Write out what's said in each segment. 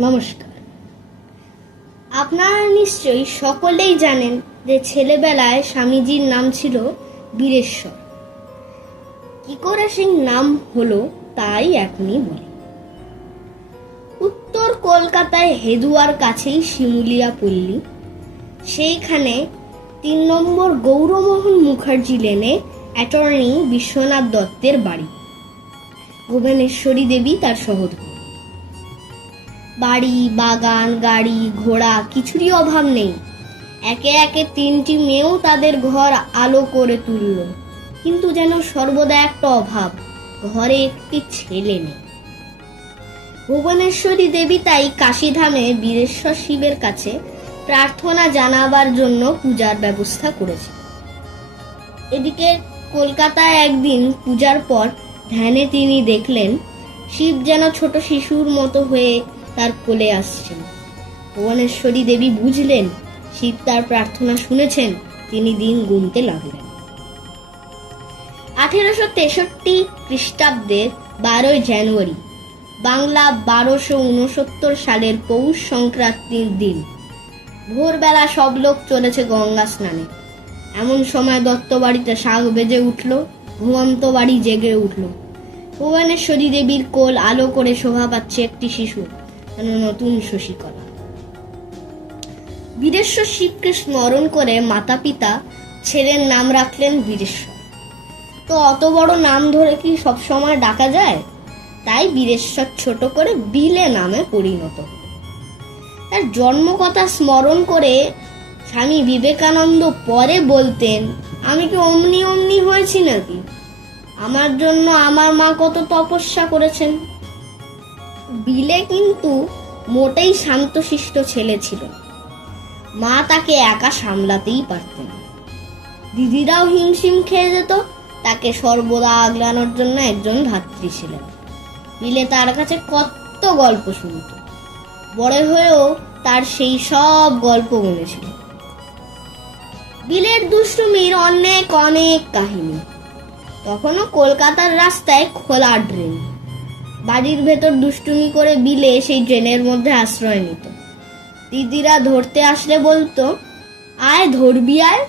নমস্কার। আপনারা নিশ্চয়ই সকলেই জানেন যে ছেলেবেলায় স্বামীজির নাম ছিল বীরেশ্বর। কি করে সেই নাম হলো তাই এখনই বলি। উত্তর কলকাতায় হেদুয়ার কাছেই শিমুলিয়া পল্লী, সেইখানে ৩ নম্বর গৌরমোহন মুখার্জি লেনে অ্যাটর্নি বিশ্বনাথ দত্তের বাড়ি। ভুবনেশ্বরী দেবী তার সহধর্মী। বাড়ি, বাগান, গাড়ি, ঘোড়া কিছুরই অভাব নেই। একে একে 3টি মেয়েও তাদের ঘর আলো করে তুলল, কিন্তু যেন সর্বদা একটা অভাব, ঘরে একটি ছেলে নেই। ভুবনেশ্বরী দেবী তাই কাশীধামে বীরেশ্বর শিবের কাছে প্রার্থনা জানাবার জন্য পূজার ব্যবস্থা করেছে। এদিকে কলকাতায় একদিন পূজার পর ধ্যানে তিনি দেখলেন শিব যেন ছোট শিশুর মতো হয়ে তার কোলে আসছেন। ভুবনেশ্বরী দেবী বুঝলেন শিব তার প্রার্থনা শুনেছেন, তিনি দিন গুনতে লাগলেন। 1863 খ্রিস্টাব্দের 12 জানুয়ারি, বাংলা 1269 সালের পৌষ সংক্রান্তির দিন। ভোরবেলা সব লোক চলেছে গঙ্গা স্নানে। এমন সময় দত্ত বাড়িতে শাঁখ বেজে উঠল, ঘুমন্ত বাড়ি জেগে উঠল। ভুবনেশ্বরী দেবীর কোল আলো করে শোভা পাচ্ছে একটি শিশু, নতুন শশীকলা। বীরেশ্বর শিবকে স্মরণ করে মাতা পিতা ছেলের নাম রাখলেন বীরেশ্বর। তো অত বড় নাম ধরে কি সবসময় ডাকা যায়? তাই বীরেশ্বর ছোট করে বিলে নামে পরিণত হল। তার জন্মকথা স্মরণ করে স্বামী বিবেকানন্দ পরে বলতেন, আমি কি অমনি অমনি হয়েছি নাকি? আমার জন্য আমার মা কত তপস্যা করেছেন। বিলে কিন্তু মোটেই শান্তশিষ্ট ছেলে ছিল। মা তাকে একা সামলাতেই পারতেন। দিদিরাও হিমশিম খেয়ে যেত, তাকে সর্বদা আগলানোর জন্য একজন ধাত্রী ছিলেন। বিলে তার কাছে কত গল্প শুনত। বড় হয়েও তার সেই সব গল্প মনে ছিল। বিলের দুষ্টুমির অনেক অনেক কাহিনী। তখনও কলকাতার রাস্তায় খোলা ড্রেন। বাড়ির ভেতর দুষ্টুমি করে বিলে সেই ড্রেনের মধ্যে আশ্রয় নিত। দিদিরা ধরতে আসলে বলতো, আয় ধরবি আয়।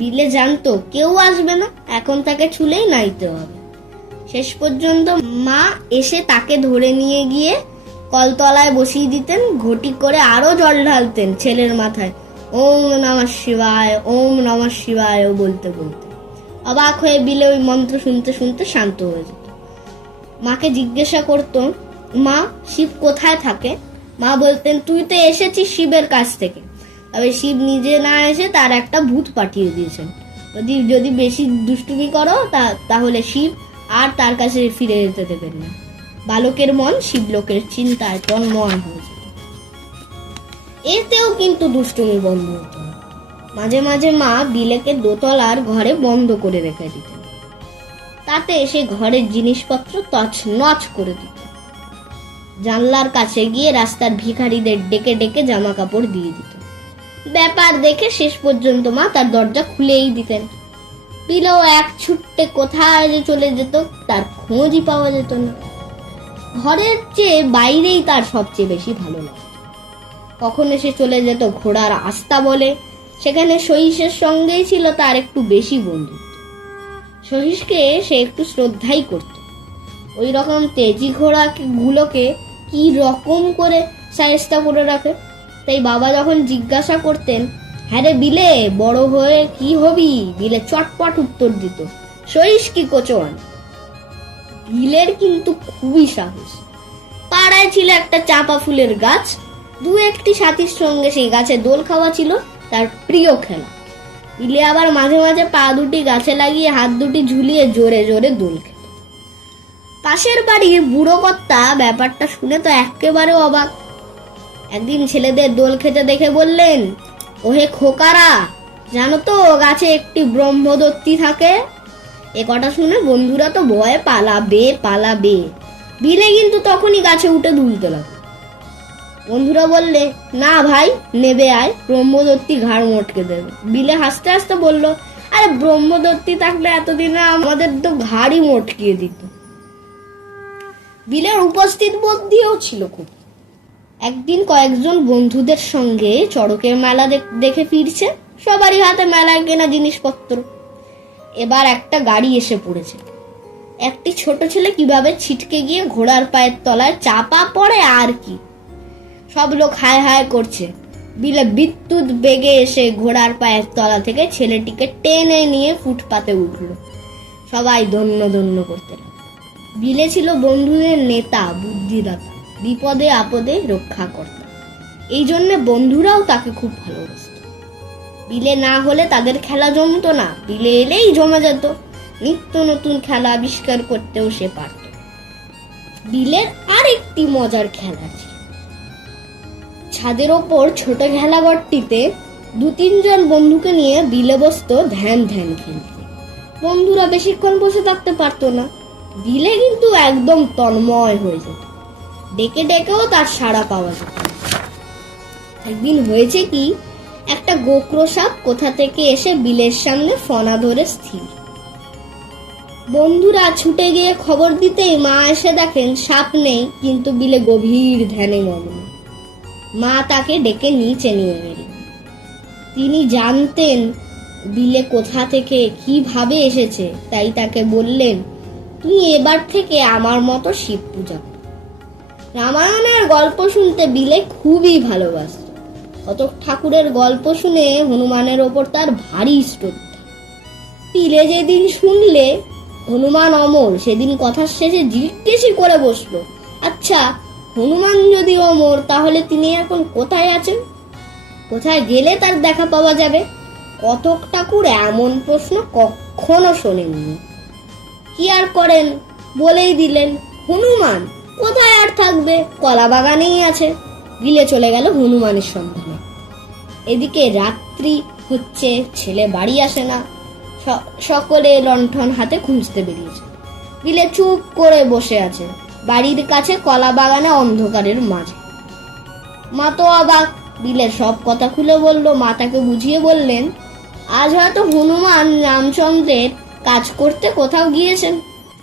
বিলে জানতো কেউ আসবে না, এখন তাকে ছুলেই নাইতে হবে। শেষ পর্যন্ত মা এসে তাকে ধরে নিয়ে গিয়ে কলতলায় বসিয়ে দিতেন। ঘটি করে আরো জল ঢালতেন ছেলের মাথায়, ওম নমঃ শিবায়, ওম নমঃ শিবায় বলতে বলতে। অবাক হয়ে বিলে ওই মন্ত্র শুনতে শুনতে শান্ত হয়ে যেত। মাকে জিজ্ঞাসা করতো, মা শিব কোথায় থাকে? মা বলতেন, তুই তো এসেছিস শিবের কাছ থেকে, তবে শিব নিজে না এসে তার একটা ভূত পাঠিয়ে দিয়েছেন। যদি বেশি দুষ্টুমি করো তাহলে শিব আর তার কাছে ফিরে যেতে দেবেন না। বালকের মন শিবলোকের চিন্তায় তন্ময় হয়ে যেত। এতেও কিন্তু দুষ্টুমি বন্ধ হতো না। মাঝে মাঝে মা বিলেকে দোতলার ঘরে বন্ধ করে রেখে দিতেন। তাতে এসে ঘরের জিনিসপত্র তছনছ করে দিত। জানলার কাছে গিয়ে রাস্তার ভিখারিদের ডেকে ডেকে জামা কাপড় দিয়ে দিত। ব্যাপার দেখে শেষ পর্যন্ত মা তার দরজা খুলেই দিতেন। বিলেও এক ছুট্টে কোথায় যে চলে যেত তার খোঁজই পাওয়া যেত না। ঘরের চেয়ে বাইরেই তার সবচেয়ে বেশি ভালো লাগতো। কখনো সে চলে যেত ঘোড়ার আস্তা বলে, সেখানে সহিসের সঙ্গেই ছিল তার একটু বেশি বন্ধুত্ব। সহিসকে সে একটু শ্রদ্ধাই করত। ওই রকম তেজি ঘোড়া গুলোকে কি রকম করে শায়েস্তা করে রাখে। তাই বাবা যখন জিজ্ঞাসা করতেন, হ্যাঁ রে বিলে বড় হয়ে কি হবি, বিলে চটপট উত্তর দিত, সহিস কি কোচোয়ান। বিলের কিন্তু খুবই সাহস। পাড়ায় ছিল একটা চাঁপা ফুলের গাছ। 2-1টি সাথীর সঙ্গে সেই গাছে দোল খাওয়া ছিল তার প্রিয় খেলা। বিলে আবার মাঝে মাঝে পা দুটি গাছে লাগিয়ে হাত দুটি ঝুলিয়ে জোরে জোরে দোল খেত। পাশের বাড়ির বুড়ো কর্তা ব্যাপারটা শুনে তো একেবারে অবাক। একদিন ছেলেদের দোল খেতে দেখে বললেন, ওহে খোকারা, জানো তো গাছে একটি ব্রহ্মদত্তী থাকে? এ কথা শুনে বন্ধুরা তো ভয়ে পালাবে। বিলে কিন্তু তখনই গাছে উঠে দুলতে লাগলো। বন্ধুরা বললে, না ভাই, নেবে আয়, ব্রহ্মদত্তী ঘাড় মটকে দেবে। বিলে হাসতে হাসতে বলল, আরে ব্রহ্মদত্তী থাকলে এতদিনে আমাদের তো ঘাড়ই মটকিয়ে দিত। বিলের উপস্থিত বুদ্ধিও ছিল খুব। একদিন কয়েকজন বন্ধুদের সঙ্গে চড়কের মেলা দেখে ফিরছে। সবারই হাতে মেলায় কেনা জিনিসপত্র। এবার একটা গাড়ি এসে পড়েছে। একটি ছোট ছেলে কিভাবে ছিটকে গিয়ে ঘোড়ার পায়ের তলায় চাপা পড়ে আর কি। সব লোক হায় হায় করছে। বিলে বিদ্যুৎ বেগে এসে ঘোড়ার পায়ের তলা থেকে ছেলেটিকে টেনে নিয়ে ফুটপাতে উঠল। সবাই ধন্য ধন্য করতে লাগলো। বিলে ছিল বন্ধুদের নেতা, বুদ্ধিদাতা, বিপদে আপদে রক্ষাকর্তা। এই জন্য বন্ধুরাও তাকে খুব ভালোবাসত। বিলে না হলে তাদের খেলা জমতো না, বিলে এলেই জমে যেত। নিত্য নতুন খেলা আবিষ্কার করতেও সে পারত। বিলের আরেকটি মজার খেলা ছিল। ছাদের ওপর ছোট খেলাঘরটিতে 2-3 জন বন্ধুকে নিয়ে বিলে বসতো ধ্যান খেলতে। বন্ধুরা বেশিক্ষণ বসে থাকতে পারতো না। বিলে কিন্তু একদম তন্ময় হয়ে যেত। ডেকে ডেকেও তার সাড়া পাওয়া যেত। একদিন হয়েছে কি, একটা গোক্র সাপ কোথা থেকে এসে বিলের সামনে ফনা ধরে স্থির। বন্ধুরা ছুটে গিয়ে খবর দিতেই মা এসে দেখেন সাপ নেই, কিন্তু বিলে গভীর ধ্যানে মগ্ন। মা তাকে ডেকে নিচে নিয়ে গেলেন। তিনি জানতেন বিলে কোথা থেকে কিভাবে এসেছে, তাই তাকে বললেন, তুমি এবার থেকে আমার মতো শিব পূজা করো। রামায়ণের গল্প শুনতে বিলে খুবই ভালোবাসত। কত ঠাকুরের গল্প শুনে হনুমানের ওপর তার ভারী শ্রদ্ধা। বিলে যেদিন শুনলে হনুমান অমর, সেদিন কথার শেষে জিজ্ঞেসই করে বসলো, আচ্ছা হনুমান যদি অমর, তাহলে তিনি এখন কোথায় আছেন? কোথায় গেলে তার দেখা পাওয়া যাবে? কতক ঠাকুর এমন প্রশ্ন কখনো শোনেননি। কি আর করেন, বলেই দিলেন, হনুমান কোথায় আর থাকবে, কলা বাগানেই আছে। বিলে চলে গেল হনুমানের সন্ধানে। এদিকে রাত্রি হচ্ছে, ছেলে বাড়ি আসে না। সকলে লণ্ঠন হাতে খুঁজতে বেরিয়েছে। বিলে চুপ করে বসে আছে বাড়ির কাছে কলা বাগানে অন্ধকারের মাঝে। মা তো অবাক। বিলের সব কথা খুলে বলল। মা তাকে বুঝিয়ে বললেন, আজ হয়তো হনুমান রামচন্দ্রের কাজ করতে কোথাও গিয়েছেন।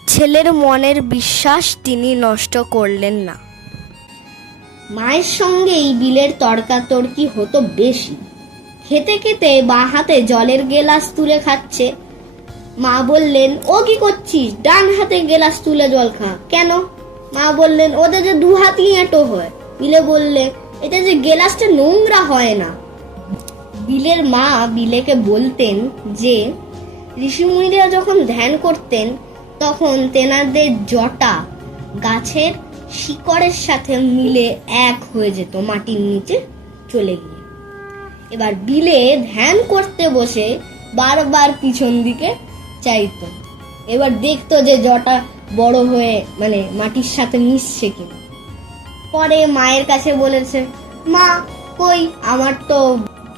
ছেলের মনের বিশ্বাস তিনি নষ্ট করলেন না। মায়ের সঙ্গেই বিলের তর্কাতর্কি হতো বেশি। খেতে খেতে বাঁ হাতে জলের গেলাস তুলে খাচ্ছে। মা বললেন, ও কি করছিস? ডান হাতে গেলাস তুলে জল খা। কেন? মা বললেন, ওতে যে 2 হাতই এঁটো হয়। বিলে বললে, এটা যে গেলাসটা নোংরা হয় না। বিলের মা বিলেকে বলতেন যে ঋষিমুনিরা যখন ধ্যান করতেন, তখন তেনাদের জটা গাছের শিকড়ের সাথে মিলে এক হয়ে যেত মাটির নিচে চলে গিয়ে। এবার বিলে ধ্যান করতে বসে বারবার পিছন দিকে চাইতো। এবার দেখতো যে জটা বড় হয়ে মাটির সাথে মিশছে কিনা। পরে মায়ের কাছে বলেছে, মা কই আমার তো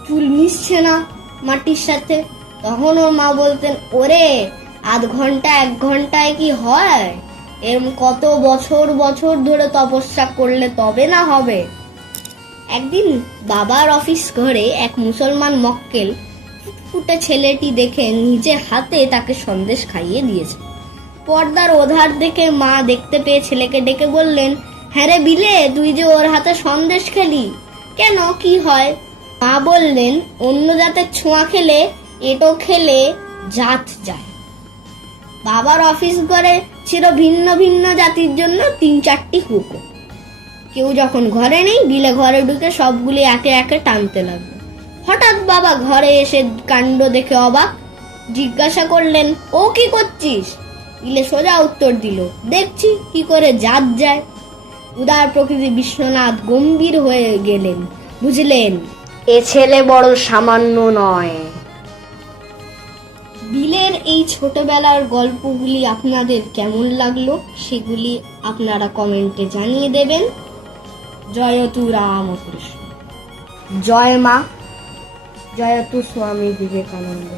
চুল মিশছে না মাটির সাথে। তখন ওর মা বলতেন, ওরে আধ ঘন্টা 1 ঘন্টায় কি হয়? এরম কত বছর বছর ধরে তপস্যা করলে তবে না হবে। একদিন বাবার অফিস ঘরে এক মুসলমান মক্কেল ফুটফুটে ছেলেটি দেখে নিজে হাতে তাকে সন্দেশ খাইয়ে দিয়েছে। পর্দার ওধার দেখে মা দেখতে পেয়ে ছেলেকে ডেকে বললেন, হ্যাঁ রে বিলে, তুই যে ওর হাতে সন্দেশ খেলি, কেন, কি হয়? মা বললেন, অন্য জাতের ছোঁয়া খেলে, এটো খেলে জাত যায়। বাবার অফিস ঘরে ছিল ভিন্ন ভিন্ন জাতির জন্য 3-4টি হুকো। কেউ যখন ঘরে নেই, বিলে ঘরে ঢুকে সবগুলি একে একে টানতে লাগলো। হঠাৎ বাবা ঘরে এসে কাণ্ড দেখে অবাক। জিজ্ঞাসা করলেন, ও কি করছিস? বিলে সোজা উত্তর দিল, দেখছি কি করে জাত যায়। উদার প্রকৃতি বিশ্বনাথ গম্ভীর হয়ে গেলেন। বুঝলেন, এ ছেলে বড় সামান্য নয়। বিলের এই ছোটবেলার গল্পগুলি আপনাদের কেমন লাগলো সেগুলি আপনারা কমেন্টে জানিয়ে দেবেন। জয়তু রামকৃষ্ণ। জয় মা। জয়তু স্বামী বিবেকানন্দ।